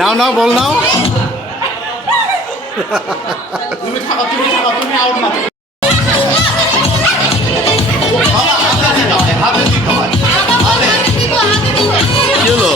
নাও নাও বল নাও। তুমি থাকো, তুমি আউট না। হাতে দিতে হয়। কি হলো?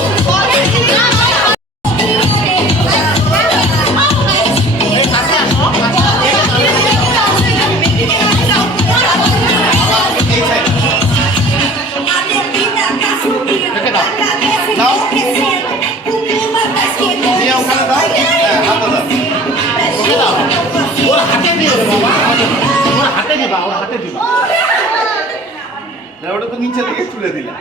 ওটা তো নিচে থেকে তুলে দিলাম।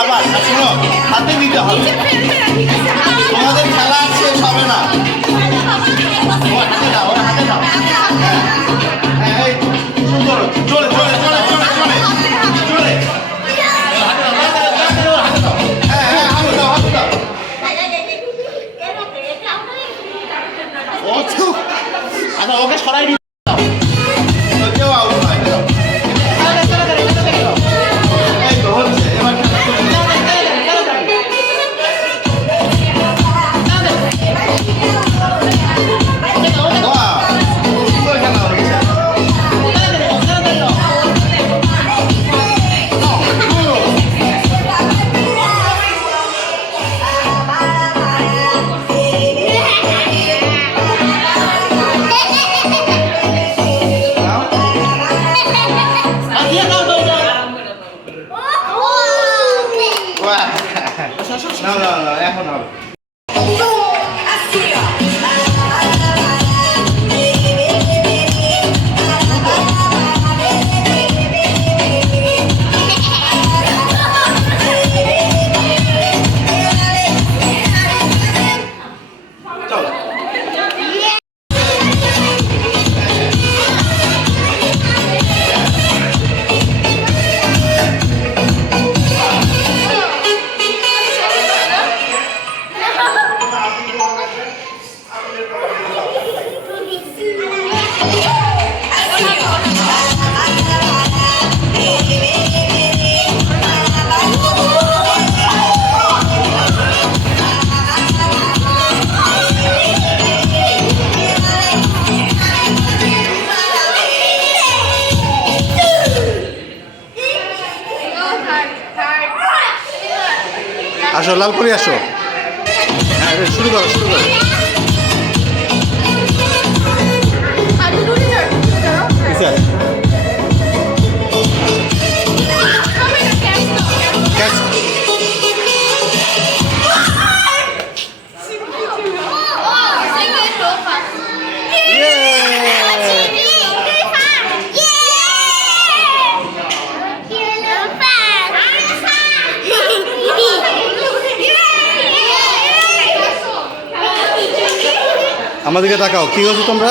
আবার শোনো, হাতে নিতে হবে। তোমাদের খেলা শেষ হবে না। হাতে দাও, হাতে দাও। হ্যাঁ, সুন্দর। চলে চলে চলে চলে চলে চলে। হ্যাঁ হ্যাঁ, হাতে দাও, হাতে দাও। আচ্ছা, ওকে সরাই দিতে দাও। কেউ আউট নয়। এই তো হচ্ছে এবার। না না না, এখন হবে। আসো লালপুরি আসো। হ্যাঁ শুরু করো শুরু করো। আমাদেরকে তাকাও, কি হচ্ছে তোমরা?